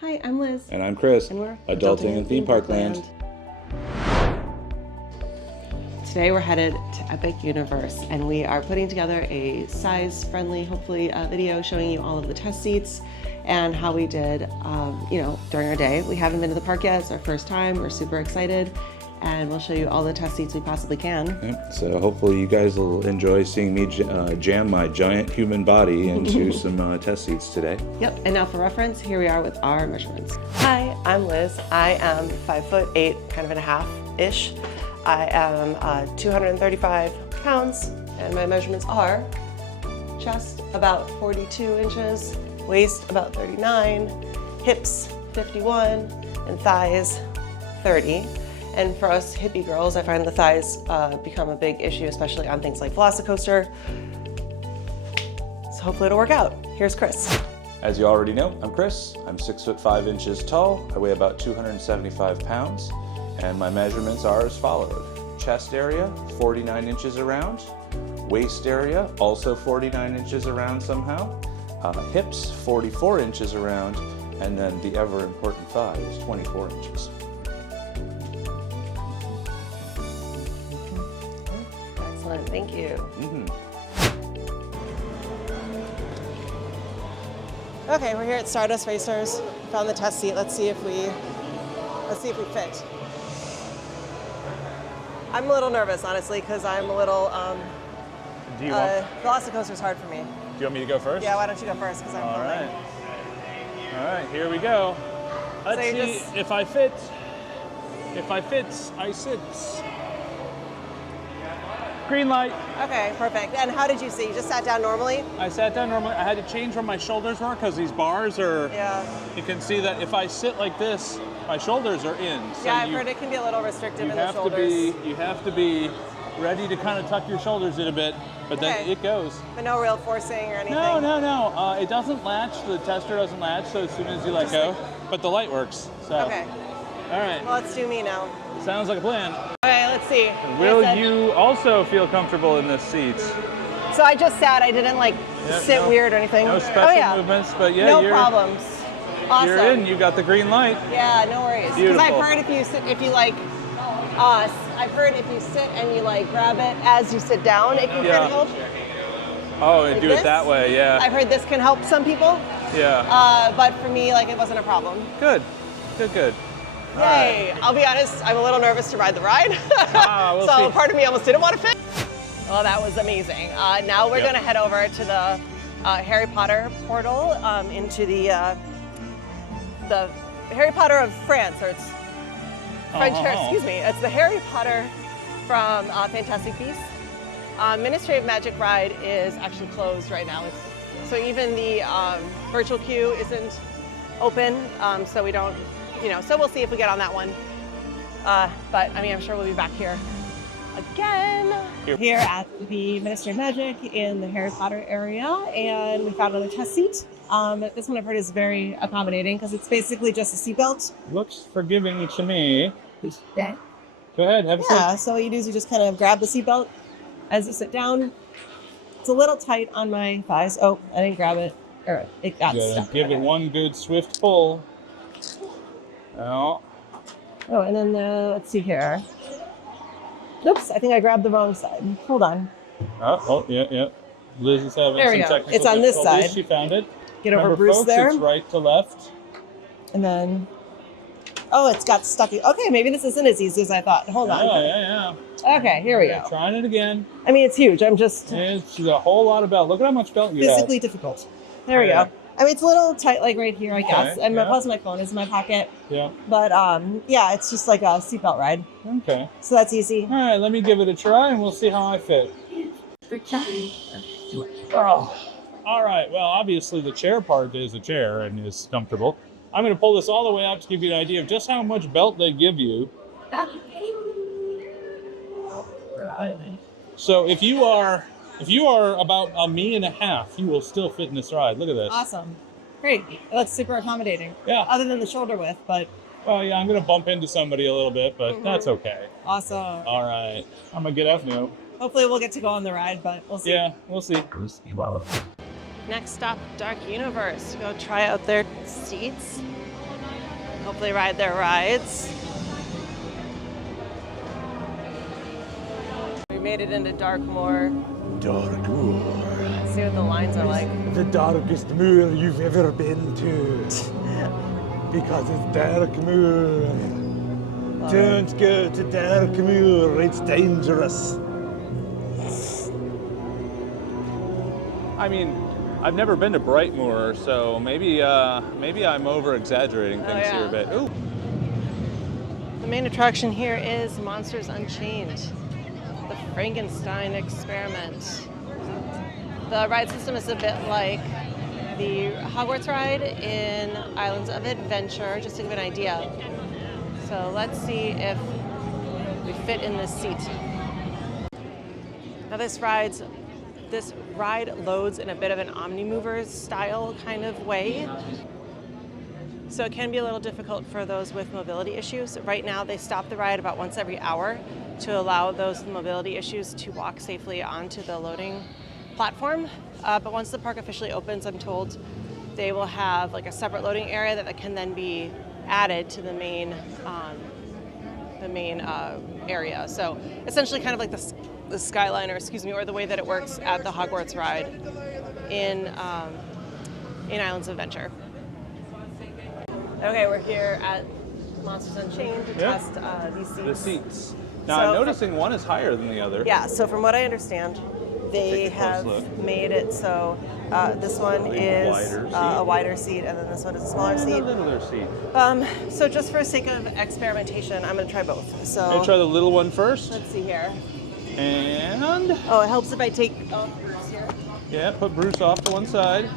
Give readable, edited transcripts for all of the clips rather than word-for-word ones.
Hi, I'm Liz. And I'm Chris. And we're Adulting in Theme Park Land. Today we're headed to Epic Universe and we are putting together a size-friendly, hopefully, video showing you all of the test seats and how we did, during our day. We haven't been to the park yet. It's our first time. We're super excited. And we'll show you all the test seats we possibly can. Yep. So hopefully you guys will enjoy seeing me jam my giant human body into some test seats today. Yep, and now for reference, here we are with our measurements. Hi, I'm Liz. I am 5'8", kind of and a half-ish. I am 235 pounds, and my measurements are chest about 42 inches, waist about 39, hips 51, and thighs 30. And for us hippie girls, I find the thighs become a big issue, especially on things like Velocicoaster. So hopefully it'll work out. Here's Chris. As you already know, I'm Chris. I'm 6'5" tall. I weigh about 275 pounds. And my measurements are as follows. Chest area, 49 inches around. Waist area, also 49 inches around somehow. Hips, 44 inches around. And then the ever important thighs, 24 inches. Thank you. Okay, we're here at Stardust Racers. Found the test seat. Let's see if we fit. I'm a little nervous, honestly, because I'm a little. Velocicoaster's hard for me. Do you want me to go first? Yeah, why don't you go first? Because I'm All filming. right. All right, here we go. Let's see if I fit. If I fit, I sit. Green light. Okay, perfect. And how did you sit? You just sat down normally? I sat down normally. I had to change where my shoulders were because these bars are, you can see that if I sit like this, my shoulders are in. So yeah, I've heard it can be a little restrictive in the shoulders. You have to be ready to kind of tuck your shoulders in a bit, but then it goes. But no real forcing or anything? No. It doesn't latch. The tester doesn't latch, so as soon as you let go. But the light works, so. Okay. All right. Well, let's do me now. Sounds like a plan. Okay, let's see. Will you also feel comfortable in this seat? So I just sat. I didn't sit weird or anything. No special movements, but yeah, no problems. Awesome. You're in. You got the green light. Yeah, no worries. Because I've heard if you sit and you grab it as you sit down, it can kind of help. Oh, and do it that way, yeah. I've heard this can help some people. Yeah. But for me, it wasn't a problem. Good. Yay! Right. I'll be honest, I'm a little nervous to ride the ride. We'll see. Part of me almost didn't want to fit. Well, that was amazing. Now we're going to head over to the Harry Potter portal into the Harry Potter of France, or it's French. Excuse me. It's the Harry Potter from Fantastic Beasts. Ministry of Magic ride is actually closed right now. So even the virtual queue isn't open. So we don't. So we'll see if we get on that one. But I'm sure we'll be back here again. Here at the Ministry of Magic in the Harry Potter area, and we found another test seat. This one I've heard is very accommodating because it's basically just a seatbelt. Looks forgiving to me. Yeah. Go ahead, have a seat. Yeah, so what you do is you just kind of grab the seatbelt as you sit down. It's a little tight on my thighs. Oh, I didn't grab it. Or it got stuck. Give it one good swift pull. Oh, and then let's see here. Oops, I think I grabbed the wrong side. Hold on. Yeah. Liz is having some technical It's on this side. She found it. Get over Bruce folks, there. It's right to left. And then, it's got stuck. Okay, maybe this isn't as easy as I thought. Hold on. Yeah. Okay, here we go. Trying it again. It's huge. It's a whole lot of belt. Look at how much belt you have. Physically difficult. There we go. It's a little tight, right here, I guess. And plus my phone is in my pocket. Yeah. But it's just like a seatbelt ride. Okay. So that's easy. All right, let me give it a try, and we'll see how I fit. Oh. All right. Well, obviously the chair part is a chair and is comfortable. I'm going to pull this all the way out to give you an idea of just how much belt they give you. So if you are about a me and a half, you will still fit in this ride. Look at this. Awesome. Great. That's super accommodating. Yeah. Other than the shoulder width, but. Well, yeah, I'm going to bump into somebody a little bit, but that's okay. Awesome. All right. I'm going to get F now. Hopefully we'll get to go on the ride, but we'll see. Yeah, we'll see. Next stop, Dark Universe. Go try out their seats. hopefully ride their rides. We made it into Darkmoor. Darkmoor. Let's see what the lines are like. The darkest moor you've ever been to. Because it's Darkmoor. Don't go to Darkmoor, it's dangerous. I mean, I've never been to Brightmoor, so maybe I'm over-exaggerating things here a bit. Ooh. The main attraction here is Monsters Unchained, the Frankenstein experiment. The ride system is a bit like the Hogwarts ride in Islands of Adventure, just to give an idea. So let's see if we fit in this seat. Now this ride loads in a bit of an Omnimover style kind of way. So it can be a little difficult for those with mobility issues. Right now they stop the ride about once every hour to allow those with mobility issues to walk safely onto the loading platform. But once the park officially opens, I'm told they will have like a separate loading area that can then be added to the main area. So essentially kind of like the Skyliner, or the way that it works at the Hogwarts ride in Islands of Adventure. Okay, we're here at Monsters Unchained to test these seats. The seats. Now I'm noticing one is higher than the other. Yeah, so from what I understand, they have made it so this one is a wider seat, and then this one is a smaller seat. A littler seat. So just for sake of experimentation, I'm going to try both. So I'm gonna try the little one first. let's see here. And Oh, it helps if I take Bruce here. yeah, put Bruce off to one side.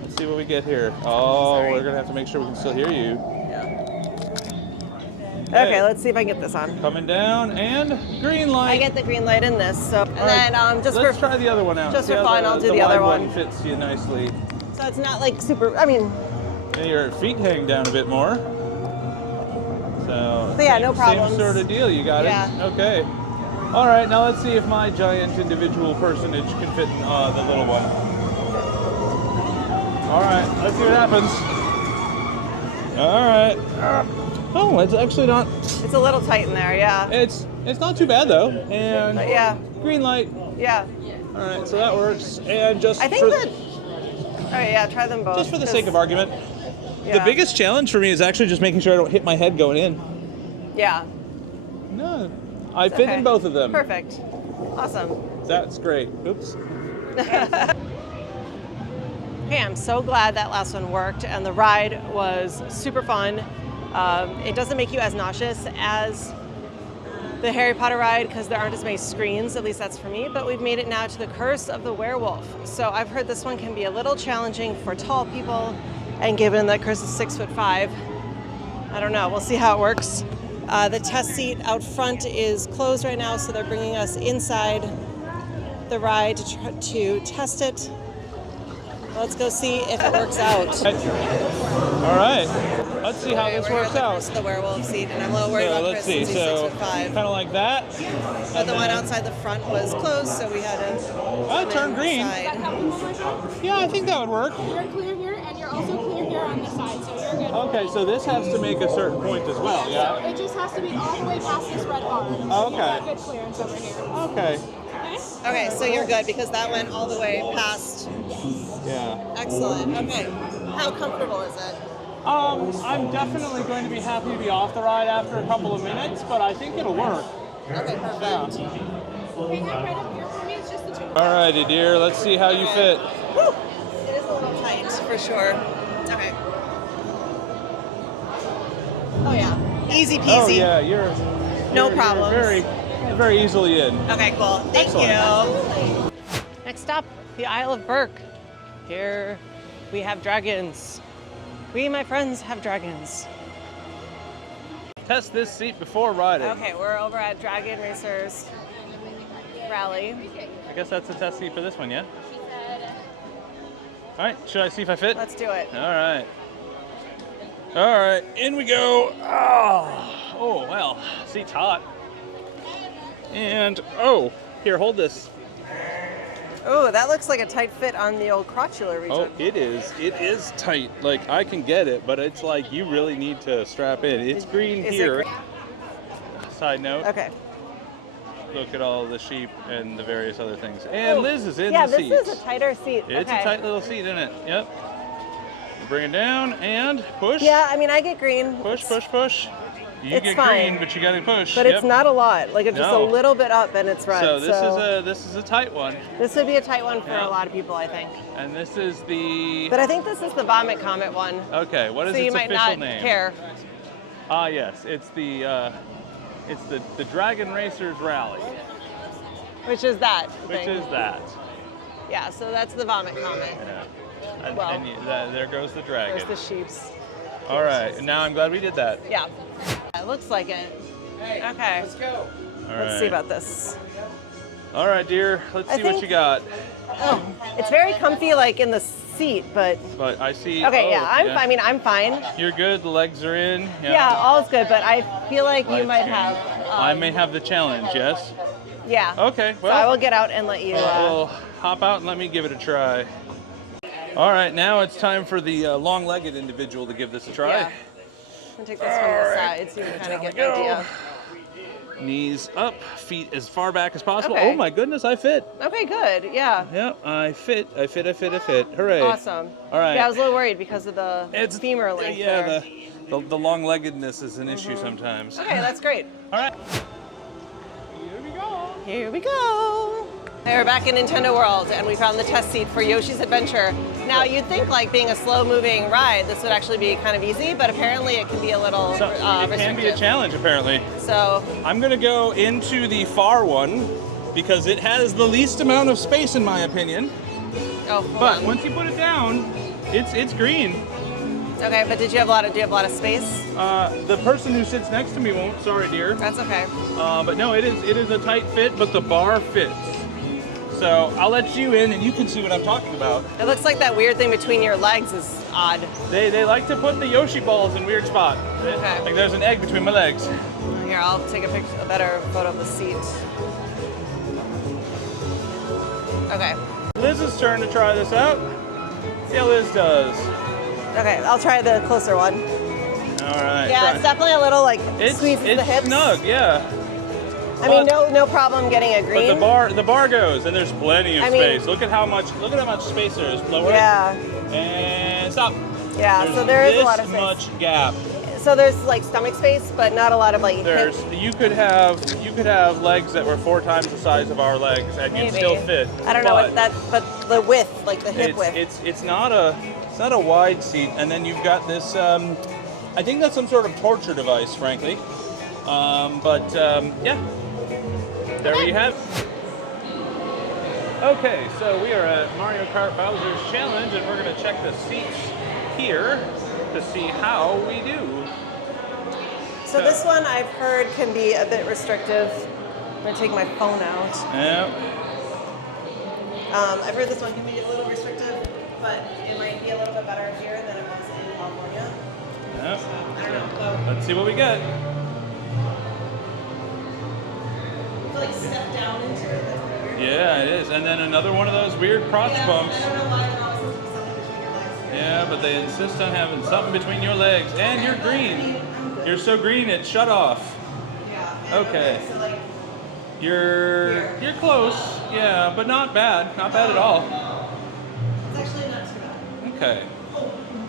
Let's see what we get here. Oh, Sorry. we're gonna have to make sure we can still hear you. Okay, let's see if I can get this on. Coming down and green light. I get the green light in this, so and then Let's try the other one out. just See for how fun, I'll do the other wide one. fits you nicely. So it's not like super. I mean, And your feet hang down a bit more. So yeah, no problems. Same sort of deal. You got Yeah. it. Okay. All right. Now let's see if my giant individual personage can fit in the little one. All right. Let's see what happens. All right. Oh, it's actually not. it's a little tight in there, yeah. It's not too bad though. And But yeah, green light. yeah. All right. So that works. And just I think for, that. All right, yeah, try them both. just for the sake of argument, the yeah. biggest challenge for me is actually just making sure I don't hit my head going in. Yeah. No, I fit Okay. in both of them. Perfect. Awesome. That's great. Oops. Hey, I'm so glad that last one worked, and the ride was super fun. It doesn't make you as nauseous as the Harry Potter ride because there aren't as many screens, at least that's for me, but we've made it now to the Curse of the Werewolf. So I've heard this one can be a little challenging for tall people, and given that Chris is 6'5", I don't know, we'll see how it works. The test seat out front is closed right now, so they're bringing us inside the ride to test it. Let's go see if it works out. All right. Let's see how this works out. Chris, the werewolf seat, and I'm a little worried about Let's Chris see. since he's So 6'5". kind of like that. But the one outside the front was closed, so we had to. Turn green. Inside. Yeah, I think that would work. You're clear here, and you're also clear here on this side, so you're good. Okay, so this has to make a certain point as well. Yeah. It just has to be all the way past this red bar. Okay. You got good clearance over here. Okay. Okay? Okay, so you're good because that went all the way past. Yeah. Excellent. Okay. How comfortable is it? I'm definitely going to be happy to be off the ride after a couple of minutes, but I think it'll work. Okay, perfect. Yeah. Hang out right up here for me. It's just the two. All righty, dear. Let's see how you fit. Woo! It is a little tight for sure. Okay. Oh yeah. Easy peasy. Oh yeah, you're problems. You're very easily in. Okay, cool. Thank Excellent. you. Next up, the Isle of Berk. Here we have dragons. We, my friends, have dragons. Test this seat before riding. Okay, we're over at Dragon Racers Rally. I guess that's the test seat for this one, yeah? All right, should I see if I fit? Let's do it. All right. All right, in we go. Oh, well, seat's hot. And, here, hold this. Oh, that looks like a tight fit on the old crotchular region. Oh, it is. It is tight. Like, I can get it, but it's like you really need to strap in. It's green Is it here. green? Side note. Okay. Look at all the sheep and the various other things. And Liz is in yeah, the seat. this is a tighter seat. It's okay. a tight little seat, isn't it? Yep. Bring it down and push. Yeah, I mean, I get green. Push, push, push. You It's get fine. green, but you got to push. But Yep. it's not a lot. Like, it's just a No. little bit up and it's red. So this is a tight one. This would be a tight one for Yeah. a lot of people, I think. And this is the. But I think this is the Vomit Comet one. Okay, what is So you its might official not name? care. Ah, yes, it's the Dragon Racers Rally, Which is that which thing. is that. Yeah, so that's the Vomit Comet. Yeah. And, Well, there goes the dragon. There's the sheeps. All right, and now I'm glad we did that. Yeah. It looks like it. Okay. All Let's see right. about this. All right, dear. Let's I see what think- you got. Oh, it's very comfy, like in the seat, but But I see. okay. oh, Yeah, I mean, I'm fine. You're good. The legs are in. Yeah, all's good. But I feel like you Lights might in. have. I may have the challenge. Yes. Yeah. Okay. So I Well, will get out and let you. we'll hop out and let me give it a try. All right, now it's time for the long-legged individual to give this a try. Yeah. I'm gonna take this from the side so you can kind of get an idea. Knees up, feet as far back as possible. Okay. Oh my goodness, I fit. Okay, good. Yeah. Yep, I fit. Hooray. Awesome. All right. Yeah, I was a little worried because of the It's femur length. Yeah, there. the long-leggedness is an issue sometimes. Okay, that's great. All right. Here we go. Hey, we're back in Nintendo World, and we found the test seat for Yoshi's Adventure. Now, you'd think, like, being a slow-moving ride, this would actually be kind of easy, but apparently it can be a little So it can be a restrictive. challenge apparently. So, I'm gonna go into the far one because it has the least amount of space in my opinion. oh, hold But on. once you put it down, it's green. Okay, but do you have a lot of space? The person who sits next to me won't. Sorry, dear. That's okay. But no, it is a tight fit, but the bar fits. So I'll let you in, and you can see what I'm talking about. It looks like that weird thing between your legs is odd. They like to put the Yoshi balls in weird spots. Okay. Like there's an egg between my legs. Here, I'll take a better photo of the seat. Okay. Liz's turn to try this out. See how Liz does. Okay, I'll try the closer one. All right. Yeah, try. it's definitely a little like It's squeezes the hips. snug, yeah. I mean, no problem getting a But green. the bar goes, and there's plenty of I mean- space. Look at how much space there is. Lower it. Yeah, And stop. yeah. There's So there is a lot of this space. much gap. So there's like stomach space, but not a lot of like There's hip. you could have legs that were 4 times the size of our legs, and you'd Maybe. still fit. I don't know But what that, but the width, like the hip width. It's not a wide seat, and then you've got this. I think that's some sort of torture device, frankly. Yeah. There we have it. Okay, so we are at Mario Kart Bowser's Challenge, and we're going to check the seats here to see how we do. So this one I've heard can be a bit restrictive. I'm gonna take my phone out. Yeah. I've heard this one can be a little restrictive, but it might be a little bit better here than it was in California. Yeah. I don't know. Let's see what we get. To like step down into it, that's kind of weird. Yeah, it is. And then another one of those weird crotch bumps. I don't know why they're always supposed to be something between your legs. Yeah, but they insist on having something between your legs. And you're green. You're so green it's shut off. Yeah. Okay. So like, You're close. Yeah, but not bad. Not bad at all. it's actually not too bad. Okay. Oh,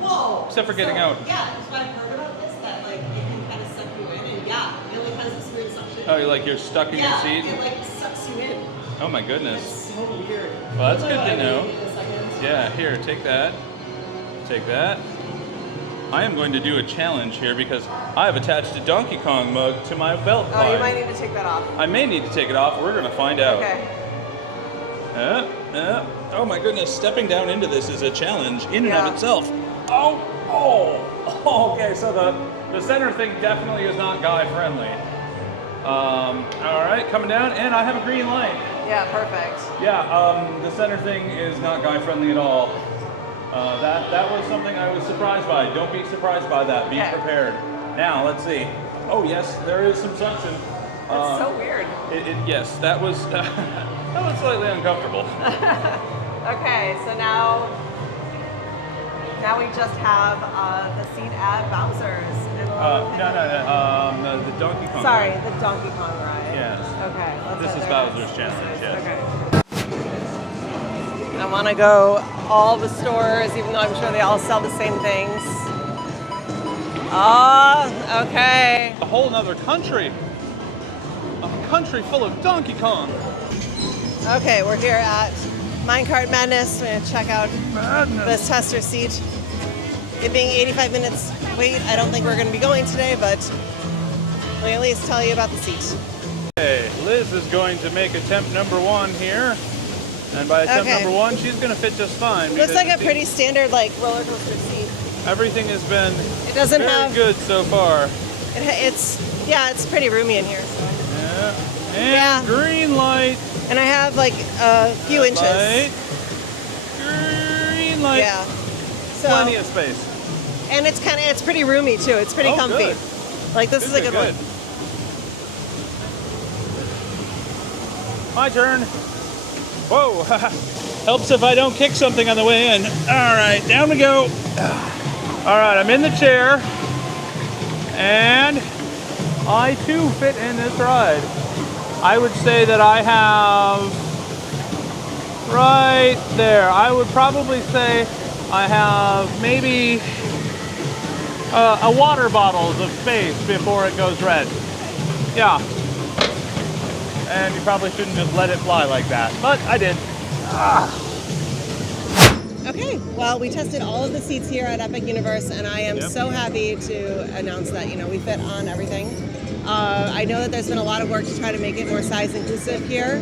whoa. Except for getting So, out. Yeah, that's what I've heard about this, that like it can kind of suck you in, and yeah, it only has this weird suction. Oh, you're like you're stuck in your yeah, seat? it like sucks you in. Oh my goodness. It's so weird. Well, that's good to know. Wait a second. Yeah, here, take that. Take that. I am going to do a challenge here because I have attached a Donkey Kong mug to my belt Oh, you line. might need to take that off. I may need to take it off. We're going to find out. Okay. Oh my goodness, stepping down into this is a challenge in and Yeah. of itself. Oh, okay, so the center thing definitely is not guy friendly. All right, coming down, and I have a green light. Yeah, perfect. Yeah, the center thing is not guy friendly at all. That was something I was surprised by. Don't be surprised by that. Be Okay. prepared. Now, let's see. Oh yes, there is some suction. That's so weird. Yes, that was That was slightly uncomfortable. Okay, so now we just have the seat at Bowser's. The Donkey Kong. Sorry, ride. the Donkey Kong ride. Yes. Okay. This is Bowser's Challenge, yes. Okay. I want to go all the stores, even though I'm sure they all sell the same things. Oh, okay. A whole nother country. A country full of Donkey Kong. Okay, we're here at Minecart Madness. We're going to check out this tester seat. It being 85 minutes wait, I don't think we're going to be going today, but let me at least tell you about the seat. Okay, Liz is going to make attempt number 1 here. And by attempt Okay. number 1, she's going to fit just fine. Looks like a because pretty standard like roller coaster seat. everything has been It doesn't very have good so far. it's pretty roomy in here. So. Yeah. And Yeah. green light. And I have like a few inches. Light. Green light. Yeah. So Plenty of space. and it's pretty roomy too. It's pretty Oh, comfy. good. Like this is a good one. My turn. Whoa. Helps if I don't kick something on the way in. All right, down we go. All right, I'm in the chair. And I too fit in this ride. I would say that I have right there. I would probably say I have maybe a water bottle's of space before it goes red. Yeah. And you probably shouldn't just let it fly like that, but I did. Okay, well, we tested all of the seats here at Epic Universe, and I am so happy to announce that, we fit on everything. I know that there's been a lot of work to try to make it more size inclusive here,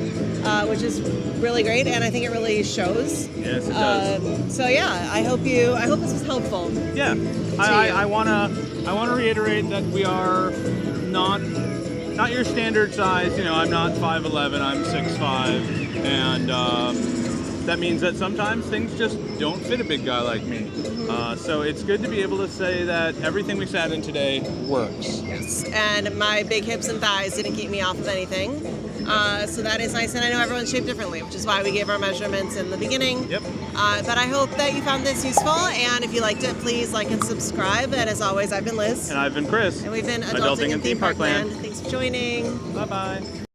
which is really great, and I think it really shows. Yes, it does. So yeah, I hope this was helpful. Yeah, I wanna reiterate that we are not your standard size. I'm not 5'11", I'm 6'5", and that means that sometimes things just don't fit a big guy like me. So it's good to be able to say that everything we sat in today works. Yes, and my big hips and thighs didn't keep me off of anything. So that is nice, and I know everyone's shaped differently, which is why we gave our measurements in the beginning. Yep. But I hope that you found this useful, and if you liked it, please like and subscribe. And as always, I've been Liz. And I've been Chris. And we've been Adulting in Theme Park Land. Land. Thanks for joining. Bye-bye.